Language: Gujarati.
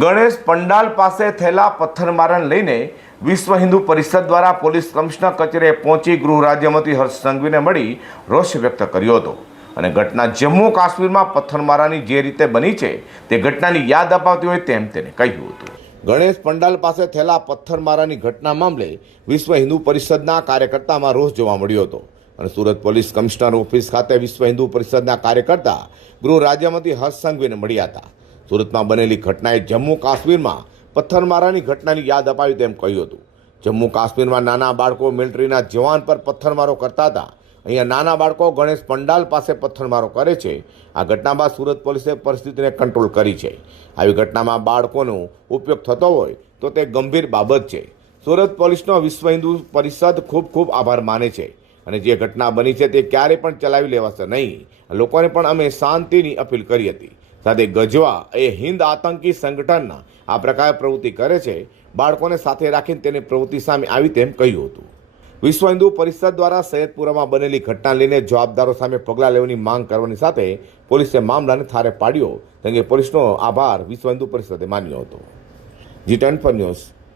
ગણેશ પંડાલ પાસે થયેલા પથ્થરમારાને લઈને વિશ્વ હિન્દુ પરિષદ દ્વારા પોલીસ કમિશનર કચેરીએ પહોંચી ગૃહ રાજ્યમંત્રી હર્ષ સંઘવીને મળી રોષ વ્યક્ત કર્યો હતો. અને ઘટના જમ્મુ કાશ્મીરમાં પથ્થરમારાની જે રીતે બની છે તે ઘટનાની યાદ અપાવતી હોય તેમ તેને કહ્યું હતું. ગણેશ પંડાલ પાસે થયેલા પથ્થરમારાની ઘટના મામલે વિશ્વ હિન્દુ પરિષદના કાર્યકર્તામાં રોષ જોવા મળ્યો હતો. અને સુરત પોલીસ કમિશનર ઓફિસ ખાતે વિશ્વ હિન્દુ પરિષદના કાર્યકર્તા ગૃહ રાજ્યમંત્રી હર્ષ સંઘવીને મળ્યા હતા. સુરતમાં બનેલી ઘટનાએ જમ્મુ કાશ્મીરમાં પથ્થરમારાની ઘટનાની યાદ અપાવી તેમ કહ્યું હતું. જમ્મુ કાશ્મીરમાં નાના બાળકો મિલિટરીના જવાન પર પથ્થરમારો કરતા હતા. અહીંયા નાના બાળકો ગણેશ પંડાલ પાસે પથ્થરમારો કરે છે. આ ઘટના બાદ સુરત પોલીસે પરિસ્થિતિને કંટ્રોલ કરી છે. આવી ઘટનામાં બાળકોનો ઉપયોગ થતો હોય તો તે ગંભીર બાબત છે. સુરત પોલીસનો વિશ્વ હિન્દુ પરિષદ ખૂબ ખૂબ આભાર માને છે અને જે ઘટના બની છે તે ક્યારેય પણ ચલાવી લેવાશે નહીં. લોકોને પણ અમે શાંતિની અપીલ કરી હતી. સાથે ગજવા એ હિન્દ આતંકી સંગઠનના આ પ્રકારે પ્રવૃત્તિ કરે છે. બાળકોને સાથે રાખીને તેની પ્રવૃત્તિ સામે આવી તેમ કહ્યું હતું. વિશ્વ હિન્દુ પરિષદ દ્વારા સૈયદપુરામાં બનેલી ઘટના લઈને જવાબદારો સામે પગલાં લેવાની માંગ કરવાની સાથે પોલીસે મામલાને થારે પાડ્યો. તેમ પોલીસનો આભાર વિશ્વ હિન્દુ પરિષદે માન્યો હતો. જી ટેન પર ન્યૂઝ.